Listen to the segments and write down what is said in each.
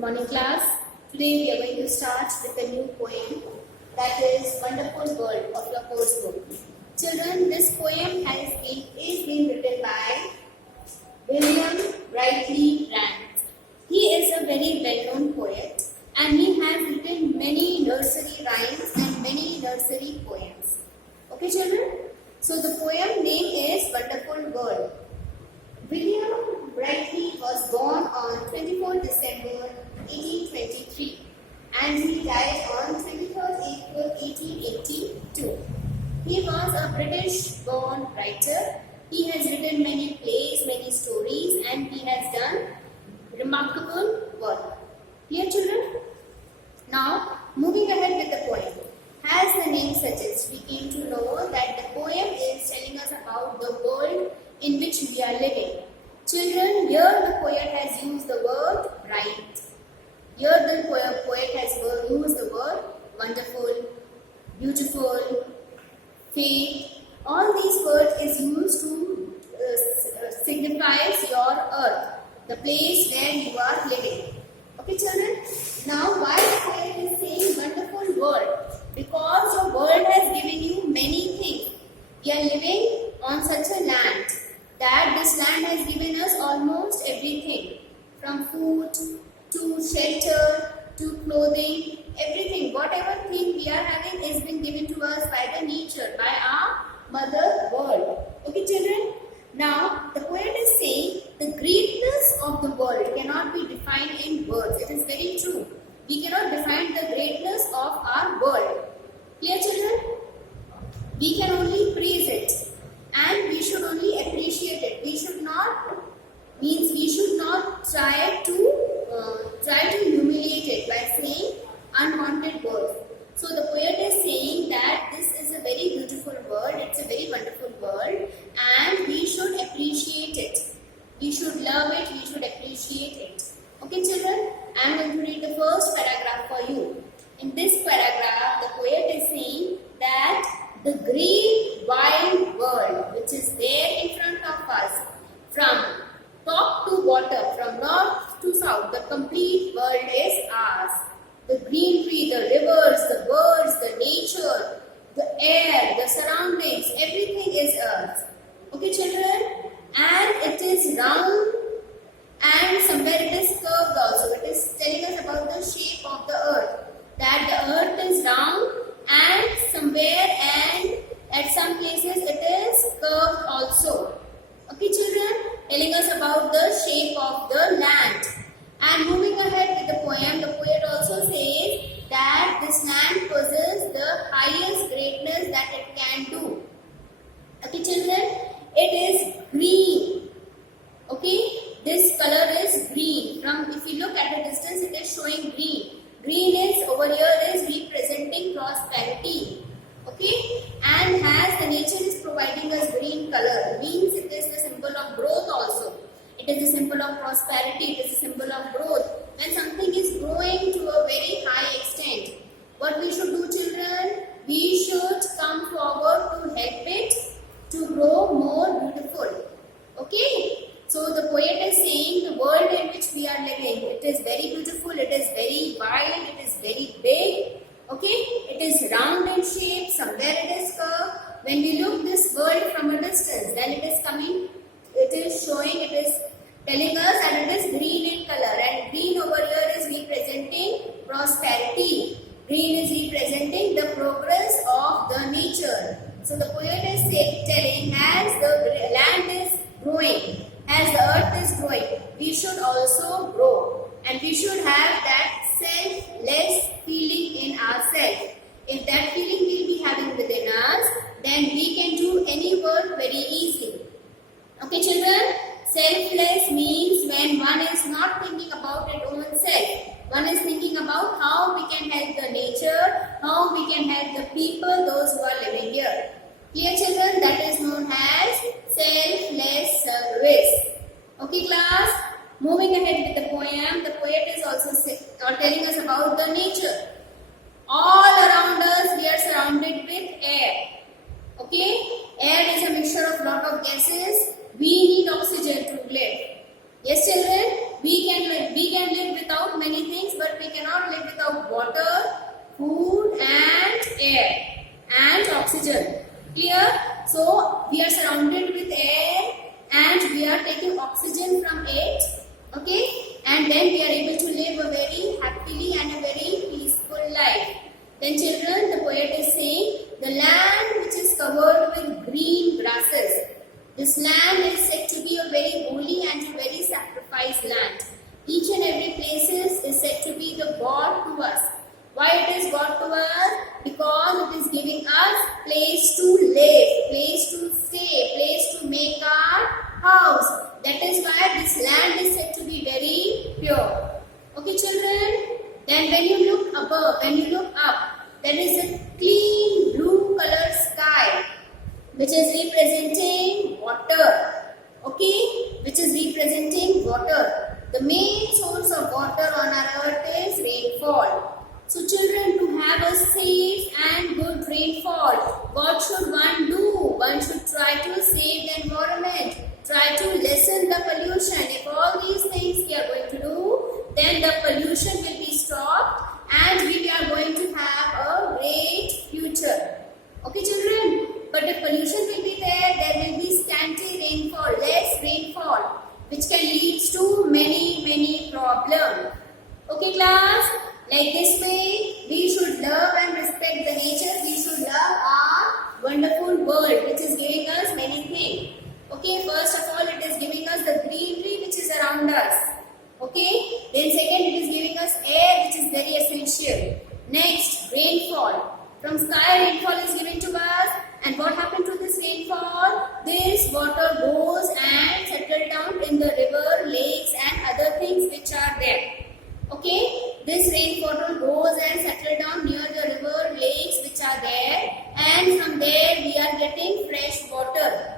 Morning class. Today we are going to start with a new poem, that is Wonderful World of your course book. Children, this poem is being written by William Brightly Rand. He is a very well-known poet and he has written many nursery rhymes and many nursery poems. Okay children? So the poem name is Wonderful World. William Brightly was born on 24 December 1823 and he died on 23rd April 1882. He was a British-born writer. He has written many plays, many stories, and he has done remarkable work. Clear children? Now, moving ahead with the poem. As the name suggests, we came to know that the poem is telling us about the world in which we are living. Children, here the poet has used the word bright. Here the poet has used the word wonderful, beautiful, fate. All these words is used to signifies your earth, the place where you are living. Okay children? Now why the poet is saying wonderful world? Because your world has given you many things. We are living on such a land that this land has given us almost everything, from food to shelter to clothing, everything. Whatever thing we are having is been given to us by the nature, by our mother world. Okay children? Now the poet is saying the greatness of the world cannot be defined in words. It is very true. We cannot define the greatness of our world. Clear children? We can only praise it and we should only appreciate it. We should not try to humiliate it by saying unwanted words. So the poet is saying that this is a very beautiful world, it's a very wonderful world and we should appreciate it. We should love it, we should appreciate it. Okay children, I am going to read the first paragraph for you. In this paragraph, the poet is saying that the great wide world which is there in front of us, from top to bottom, from north to south, the complete world is ours. The greenery, the rivers, the birds, the nature, the air, the surroundings, everything is ours. Okay children? And it is round and somewhere it is curved also. It is telling us about the shape of the earth. That the earth is round and somewhere and at some places it is curved also. Okay children? Telling us about the shape of the land. And moving ahead with the poem, the poet also says that this land possesses the highest greatness that it can do. Okay children? It is green. Okay? This color is green. If you look at the distance, it is showing green. Green is over here is representing prosperity. Okay? And as the nature is providing us green color, means it is the symbol of growth also. It is a symbol of prosperity, it is a symbol of growth. When something is growing to a very high extent, what we should do children? We should come forward to help it to grow more beautiful. Okay? So the poet is saying the world in which we are living, it is very beautiful, it is very wide, it is very big. Okay? It is round in shape, somewhere it is curved. When we look this world from a distance, then it is coming, it is showing, it is telling us that it is green in color, and green over here is representing prosperity. Green is representing the progress of the nature. So the poet is telling as the land is growing, as the earth is growing, we should also grow and we should have that selfless feeling in ourselves. If that feeling will be having within us, then we can do any work very easily. Okay children? Selfless means when one is not thinking about its own self. One is thinking about how we can help the nature, how we can help the people, those who are living here. Clear children? That is known as selfless service. Okay class? Moving ahead with the poem, the poet is also telling us about the nature. All around us we are surrounded with air. Okay? Air is a mixture of lot of gases. We need oxygen to live. Yes children? we can live without many things, but we cannot live without water, food and air and oxygen. Clear? So we are surrounded with air and we are taking oxygen from it. Okay, and then we are able to live a very happily and a very peaceful life. Then children, the poet is saying, the land which is covered with green grasses. This land is said to be a very holy and a very sacrificed land. Each and every place is said to be the God to us. Why it is God to us? Because it is giving us place to live, place to stay, place to make our house. That is why this land is said to be very pure. Okay children? Then when you look above, when you look up, there is a clean blue color sky which is representing water. Okay? Which is representing water. The main source of water on our earth is rainfall. So children, to have a safe and good rainfall, what should one do? One should try to save the environment, try to lessen the pollution. If all these things we are going to do, then the pollution will be stopped and we are going to have a great future. Okay children? But if pollution will be there will be scanty rainfall, less rainfall, which can lead to many problems. Okay class? Like this way, we should love and respect the nature. We should love our wonderful world, which is giving us many things. Okay, first of all, it is giving us the greenery which is around us. Okay, then second, it is giving us air which is very essential. Next, rainfall. From sky, rainfall is given to us. And what happened to this rainfall? This water goes and settles down in the river, lakes and other things which are there. Okay, this rainwater goes and settles down near the river, lakes which are there, and from there we are getting fresh water.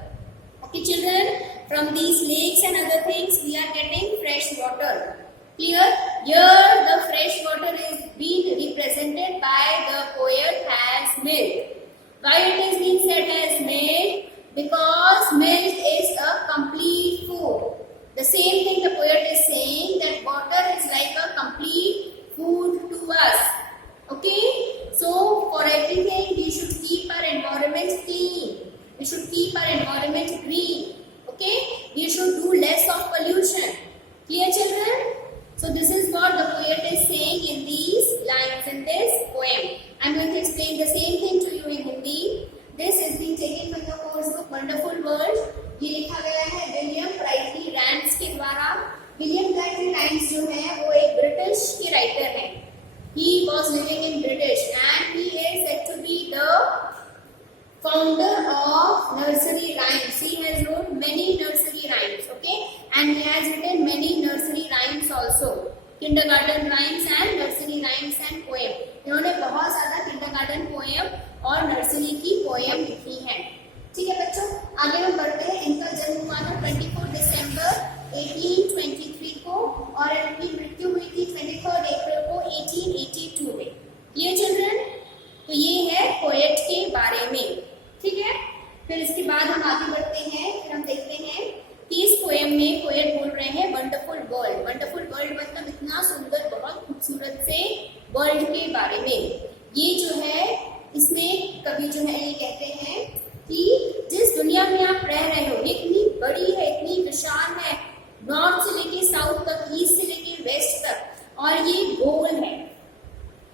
Okay children, from these lakes and other things we are getting fresh water. Clear? Here the fresh water is being represented by the poet as milk. Why it is being said as milk? Because milk is a complete food. The same thing the poet is saying, that water is like a complete food to us. Okay? So, for everything, we should keep our environment clean. We should keep our environment green. Okay? We should do less of pollution. Clear children? So, this is what the poet is saying in these lines in this poem. I am going to explain the same thing to you in Hindi. This is being taken from the course book Wonderful World. ये लिखा गया है William brightly रैंड्स के द्वारा। William brightly रैंड्स जो है वो एक ब्रिटिश के राइटर हैं। He was living in British and he is said to be the founder of nursery rhymes. He has wrote many nursery rhymes, okay, and he has written many nursery rhymes also. Kindergarten rhymes and nursery rhymes and poem. इन्होंने बहुत ज़्यादा kindergarten poem और nursery की poem लिखी है। ठीक है बच्चों, आगे हम बढ़ते हैं। इनका जन्म हुआ था 24 दिसंबर 1823 को और इनकी मृत्यु हुई थी 23 अप्रैल को 1882 में। ये चिल्ड्रन, तो ये है पोएट के बारे में। ठीक है, फिर इसके बाद हम आगे बढ़ते हैं। फिर हम देखते हैं कि इस पोएम में पोएट बोल रहे हैं वंडरफुल वर्ल्ड। वंडरफुल वर्ल्ड मतलब इतना सुंदर, बहुत खूबसूरत से वर्ल्ड के बारे में। ये जो है, इसने कवि जो है ये कहते हैं कि जिस दुनिया में आप रह रहे हो ये इतनी बड़ी है, इतनी विशाल है, नॉर्थ से लेके साउथ तक, ईस्ट से लेके वेस्ट तक, और ये गोल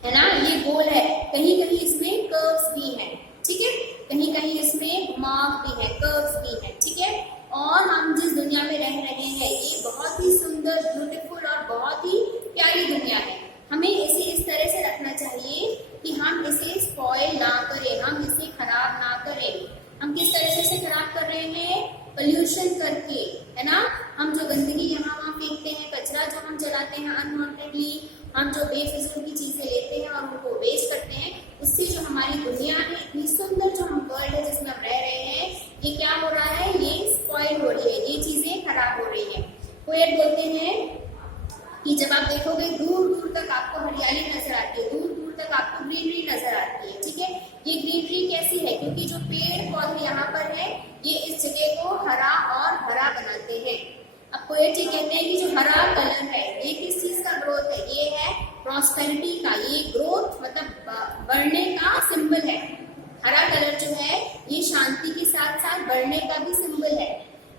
है ना, ये गोल है। कहीं कहीं इसमें कर्व्स भी हैं, ठीक है, कहीं कहीं इसमें घुमाव भी है, कर्व्स भी है, ठीक है। और हम जिस दुनिया में रह रहे हैं ये बहुत ही सुंदर, ब्यूटीफुल और बहुत ही प्यारी दुनिया है। हमें इसे इस तरह से रखना चाहिए कि हम इसे स्पॉइल ना करें, हम इसे खराब ना करें। हम किस तरह से इसे खराब कर रहे हैं? पोल्यूशन करके, है ना। हम जो गंदगी यहाँ वहाँ फेंकते हैं, कचरा जो हम जलाते हैं अनवांटेडली, हम जो बेफिजूल की चीजें लेते हैं और उनको वेस्ट करते हैं, उससे जो हमारी दुनिया है, इतनी सुंदर जो हम वर्ल्ड है जिसमें हम रह रहे हैं, ये क्या हो रहा है? ये स्पॉइल हो रही है, ये चीजें खराब हो रही है। पोएट बोलते हैं कि जब आप देखोगे दूर दूर तक आपको हरियाली नजर आती है, दूर दूर तक आपको ग्रीनरी नजर आती है, ठीक है। ये ग्रीनरी कैसी है? क्योंकि जो पेड़ पौधे यहाँ पर है ये इस जगह को हरा और भरा बनाते हैं। अब पोएट ये कहते हैं कि जो हरा कलर है ये किस चीज का ग्रोथ है, ये है प्रॉस्पेरिटी का, ये ग्रोथ मतलब बढ़ने का सिंबल है। हरा कलर जो है ये शांति के साथ साथ बढ़ने का भी सिंबल है।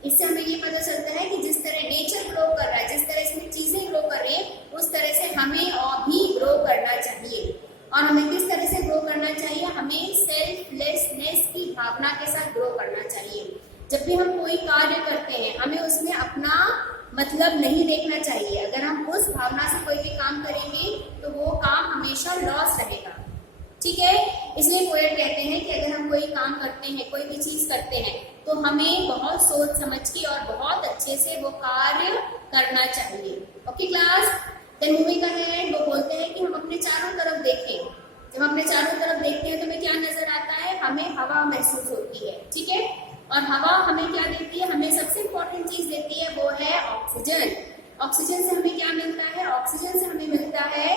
इससे हमें ये पता चलता है कि जिस तरह नेचर ग्रो कर रहा है, जिस तरह इसमें चीजें ग्रो कर रही है, उस तरह से हमें और भी ग्रो करना चाहिए। और हमें किस तरह से ग्रो करना चाहिए, हमें सेल्फलेसनेस की भावना के साथ ग्रो करना चाहिए। जब भी हम कोई कार्य करते हैं हमें उसमें अपना मतलब नहीं देखना चाहिए। अगर हम उस भावना से कोई भी काम करेंगे तो वो काम हमेशा लॉस रहेगा, ठीक है। इसलिए पोएट कहते हैं कि अगर हम कोई काम करते हैं, कोई भी चीज करते हैं, तो हमें बहुत सोच समझ के और बहुत अच्छे से वो कार्य करना चाहिए। Okay class, then moving ahead वो बोलते हैं कि हम अपने चारों तरफ देखें। जब हम अपने चारों तरफ देखते हैं तो हमें क्या नजर आता है, हमें हवा महसूस होती है, ठीक है। और हवा हमें क्या देती है, हमें सबसे इंपॉर्टेंट चीज देती है, वो है ऑक्सीजन। ऑक्सीजन से हमें क्या मिलता है, ऑक्सीजन से हमें मिलता है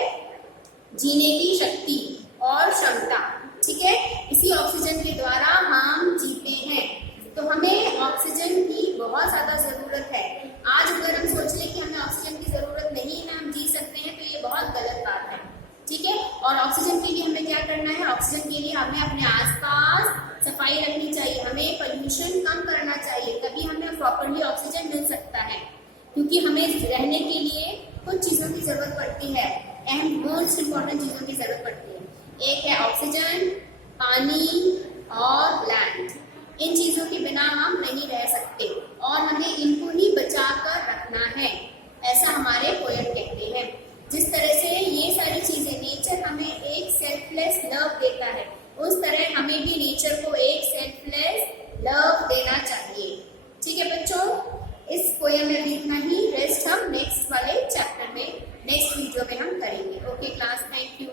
जीने की शक्ति और क्षमता, ठीक है। इसी ऑक्सीजन के द्वारा हम जीते हैं, तो हमें ऑक्सीजन की बहुत ज्यादा जरूरत है। आज अगर हम सोच लें कि हमें ऑक्सीजन की जरूरत नहीं है, हम जी सकते हैं, तो ये बहुत गलत बात है, ठीक है। और ऑक्सीजन के लिए हमें क्या करना है, ऑक्सीजन के लिए हमें अपने आसपास सफाई रखनी चाहिए, हमें पोल्यूशन कम करना चाहिए, तभी हमें प्रॉपरली ऑक्सीजन मिल सकता है। क्योंकि हमें रहने के लिए कुछ चीजों की जरूरत पड़ती है, अहम मोस्ट इम्पोर्टेंट चीजों की जरूरत पड़ती है। एक है ऑक्सीजन, पानी और लैंड। इन चीजों के बिना हम नहीं रह सकते और हमें इनको ही बचा कर रखना है, ऐसा हमारे पोएट कहते हैं। जिस तरह से ये सारी चीजें नेचर हमें एक सेल्फलेस लव देता है, उस तरह हमें भी नेचर को एक सेल्फलेस लव देना चाहिए, ठीक है बच्चों। इस पोएम में भी इतना ही, रेस्ट हम नेक्स्ट वाले चैप्टर में, नेक्स्ट वीडियो में हम करेंगे। Okay class, thank you.